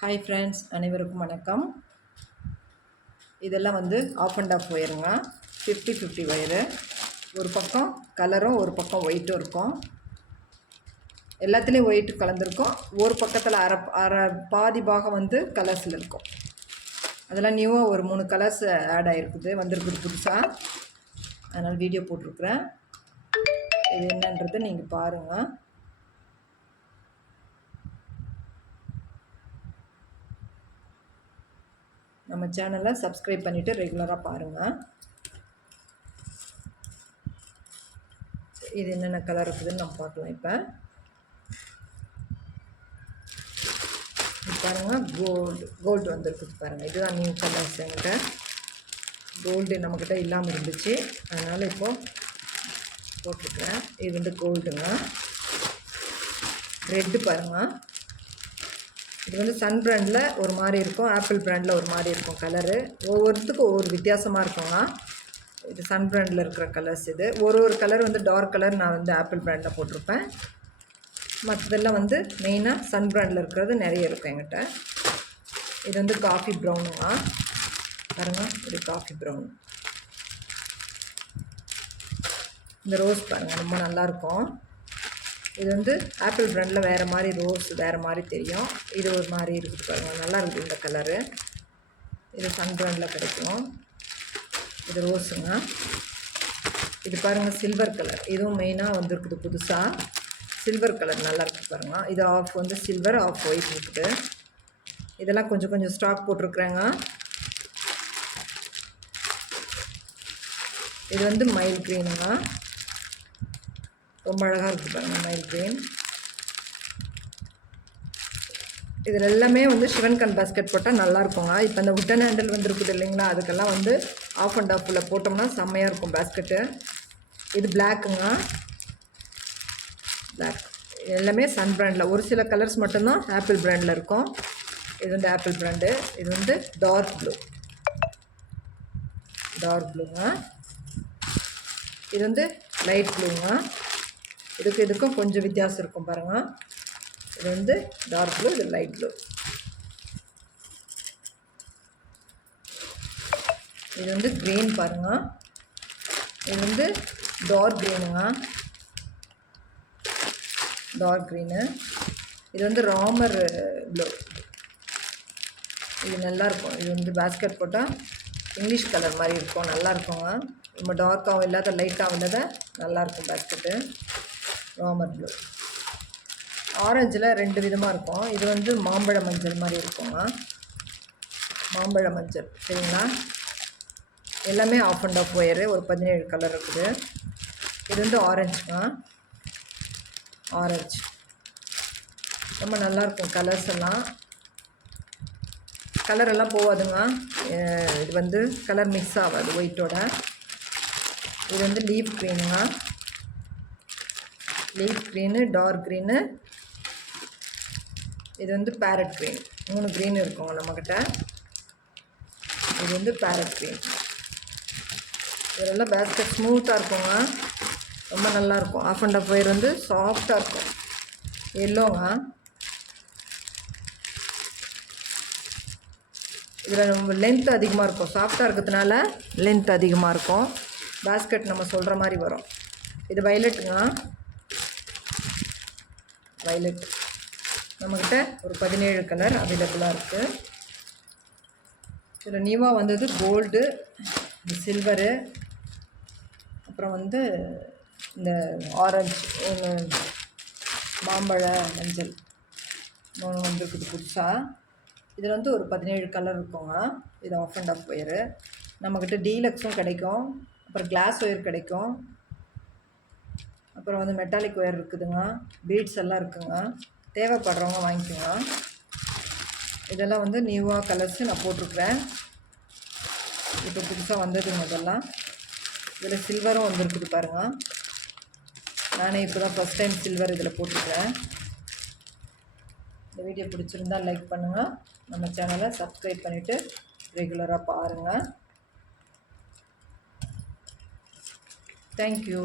Hi friends அனைவருக்கும் வணக்கம். இதெல்லாம் வந்து ஆஃப் அண்ட் ஆஃப் ஒயருங்க ஃபிஃப்டி ஃபிஃப்டி ஒயரு ஒரு பக்கம் கலரும் ஒரு பக்கம் ஒயிட்டும் இருக்கும். எல்லாத்துலேயும் ஒயிட் கலந்துருக்கும். ஒரு பக்கத்தில் அரை அரை பாதி பாகம் வந்து கலர்ஸில் இருக்கும். அதெல்லாம் நியூவாக ஒரு மூணு கலர்ஸ் ஆட் ஆகிருக்குது வந்திருக்குது புதுசாக அதனால் வீடியோ போட்டிருக்குறேன். இது என்னன்றது நீங்கள் பாருங்கள் நம்ம சேனலை சப்ஸ்கிரைப் பண்ணிவிட்டு ரெகுலராக பாருங்கள் இது என்னென்ன கலர் இருக்குதுன்னு நம்ம பார்க்கலாம் இப்போ. பாருங்கள் கோல்டு கோல்டு வந்துருக்குது பாருங்கள் இதுதான் நியூ கலர்ஸ் என்கிட்ட. கோல்டு நம்மக்கிட்ட இல்லாமல் இருந்துச்சு. அதனால் இப்போது போட்டுக்கிறேன் இது வந்து கோல்டுங்க ரெட்டு பாருங்கள் இது வந்து சன் பிராண்டில் ஒரு மாதிரி இருக்கும் ஆப்பிள் பிராண்டில் ஒரு மாதிரி இருக்கும் கலரு. ஒவ்வொருத்துக்கும் ஒவ்வொரு வித்தியாசமாக இருக்குங்க இது சன் பிராண்டில் இருக்கிற கலர்ஸ் இது. ஒரு ஒரு கலர் வந்து டார்க் கலர் நான் வந்து ஆப்பிள் பிராண்டில் போட்டிருப்பேன். மற்றதெல்லாம் வந்து மெயினாக சன் பிராண்டில் இருக்கிறது நிறைய இருக்கும் எங்கிட்ட இது வந்து காஃபி ப்ரௌனுங்க? பாருங்கள் இது காஃபி ப்ரௌன். இந்த ரோஸ் பாருங்கள் ரொம்ப நல்லாயிருக்கும் இது வந்து ஆப்பிள் ப்ராண்டில் வேறு மாதிரி ரோஸ் வேறு மாதிரி தெரியும். இது ஒரு மாதிரி இருக்குது பாருங்கள் நல்லா இருக்குது இந்த கலரு. இது சன் ப்ராண்டில் கிடைக்கும். இது ரோஸுங்க. இது பாருங்கள் சில்வர் கலர். இதுவும் மெயினாக வந்துருக்குது புதுசாக சில்வர் கலர் நல்லா இருக்குது பாருங்கள் இது ஆஃப் வந்து சில்வர் ஆஃப் ஒயிட் இருக்குது. இதெல்லாம் கொஞ்சம் கொஞ்சம் ஸ்டாக் போட்டிருக்குறேங்க. இது வந்து மைல் க்ரீனுங்க. ரொம்ப அழகாக இருக்குது பாருங்கள் மயில் க்ரீன் இதில் எல்லாமே வந்து சிவன் கண் பாஸ்கெட் போட்டால் நல்லாயிருக்குங்க இப்போ இந்த உட்டன் ஹேண்டில் வந்துருக்குது இல்லைங்களா அதுக்கெல்லாம் வந்து ஆஃப் அண்ட் ஆஃபில் போட்டோம்னா செம்மையாக இருக்கும் பாஸ்கெட்டு இது பிளாக்குங்க பிளாக் எல்லாமே சன் பிராண்டில் ஒரு சில கலர்ஸ் மட்டும்தான் ஆப்பிள் பிராண்டில் இருக்கும். இது வந்து ஆப்பிள் பிராண்டு இது வந்து டார்க் ப்ளூ டார்க் ப்ளூங்க இது வந்து லைட் ப்ளூங்க இதுக்கு இதுக்கும் கொஞ்சம் வித்தியாசம் இருக்கும் பாருங்கள் இது வந்து டார்க் ப்ளூ இது லைட் ப்ளூ இது வந்து க்ரீன் பாருங்கள் இது வந்து டார்க் க்ரீனுங்க டார்க் க்ரீனு இது வந்து ராமர் ப்ளூ இது நல்லாயிருக்கும் இது வந்து பேஸ்கெட் போட்டால் இங்கிலீஷ் கலர் மாதிரி இருக்கும். நல்லா இருக்குங்க. ரொம்ப டார்க்காகவும் இல்லாத லைட்டாகவும் இல்லாத நல்லாயிருக்கும் பேஸ்கெட்டு ரோமர் ப்ளூ ஆரஞ்சில் ரெண்டு விதமாக இருக்கும். இது வந்து மாம்பழ மஞ்சள் மாதிரி இருக்குங்க மாம்பழ மஞ்சள் சரிங்களா? எல்லாமே ஆஃப் அண்ட் ஆஃப் ஒயரு ஒரு பதினேழு கலர் இருக்குது. இது வந்து ஆரஞ்சுங்க ஆரஞ்சு ரொம்ப நல்லாயிருக்கும் கலர்ஸ் எல்லாம். கலர் எல்லாம் போகாதுங்க இது வந்து கலர் மிக்ஸ் ஆகாது ஒயிட்டோட இது வந்து லீஃப் க்ரீனுங்க லீஃப் க்ரீனு டார்க் க்ரீனு இது வந்து பேரட் க்ரீன் மூணு க்ரீன் இருக்கும் நம்மக்கிட்ட இது வந்து பேரட் க்ரீன் இதெல்லாம் பேஸ்கெட் ஸ்மூத்தாக இருக்குங்க. ரொம்ப நல்லாயிருக்கும் ஆஃப் அண்ட் ஆஃப் ஒயர் வந்து சாஃப்டாக இருக்கும். எல்லோங்க இதில் நம்ம லென்த் அதிகமாக இருக்கும். சாஃப்டாக இருக்கிறதுனால லென்த் அதிகமாக இருக்கும். பேஸ்கெட் நம்ம சொல்கிற மாதிரி வரும். இது வயலட்டுங்க வைலட் நம்மக்கிட்ட ஒரு பதினேழு கலர் அவைலபிளாக இருக்குது இதில் நியூவாக வந்தது கோல்டு சில்வரு அப்புறம் வந்து இந்த ஆரஞ்சு மாம்பழ மஞ்சள். மூணு வந்துருக்குது புதுசாக இதில் வந்து ஒரு பதினேழு கலர் இருக்குங்க. இது ஆஃப் அண்ட் ஆஃப் ஒயரு நம்மக்கிட்ட டீலக்ஸும் கிடைக்கும். அப்புறம் கிளாஸ் ஒயர் கிடைக்கும். அப்புறம் வந்து மெட்டாலிக் ஒயர் இருக்குதுங்க. பீட்ஸ் எல்லாம் இருக்குதுங்க தேவைப்படுறவங்க வாங்கிக்கோங்க. இதெல்லாம் வந்து நியூவாக கலர்ஸு நான் போட்டிருக்குறேன். இப்போ புதுசாக வந்ததுங்க இதெல்லாம் இதில் சில்வரும் வந்துருக்குது பாருங்கள் நானே இப்போ தான் ஃபஸ்ட் டைம் சில்வர் இதில் போட்டிருக்கிறேன். இந்த வீடியோ பிடிச்சிருந்தால் லைக் பண்ணுங்கள் நம்ம சேனலை சப்ஸ்கிரைப் பண்ணிவிட்டு ரெகுலராக பாருங்கள் தேங்க்யூ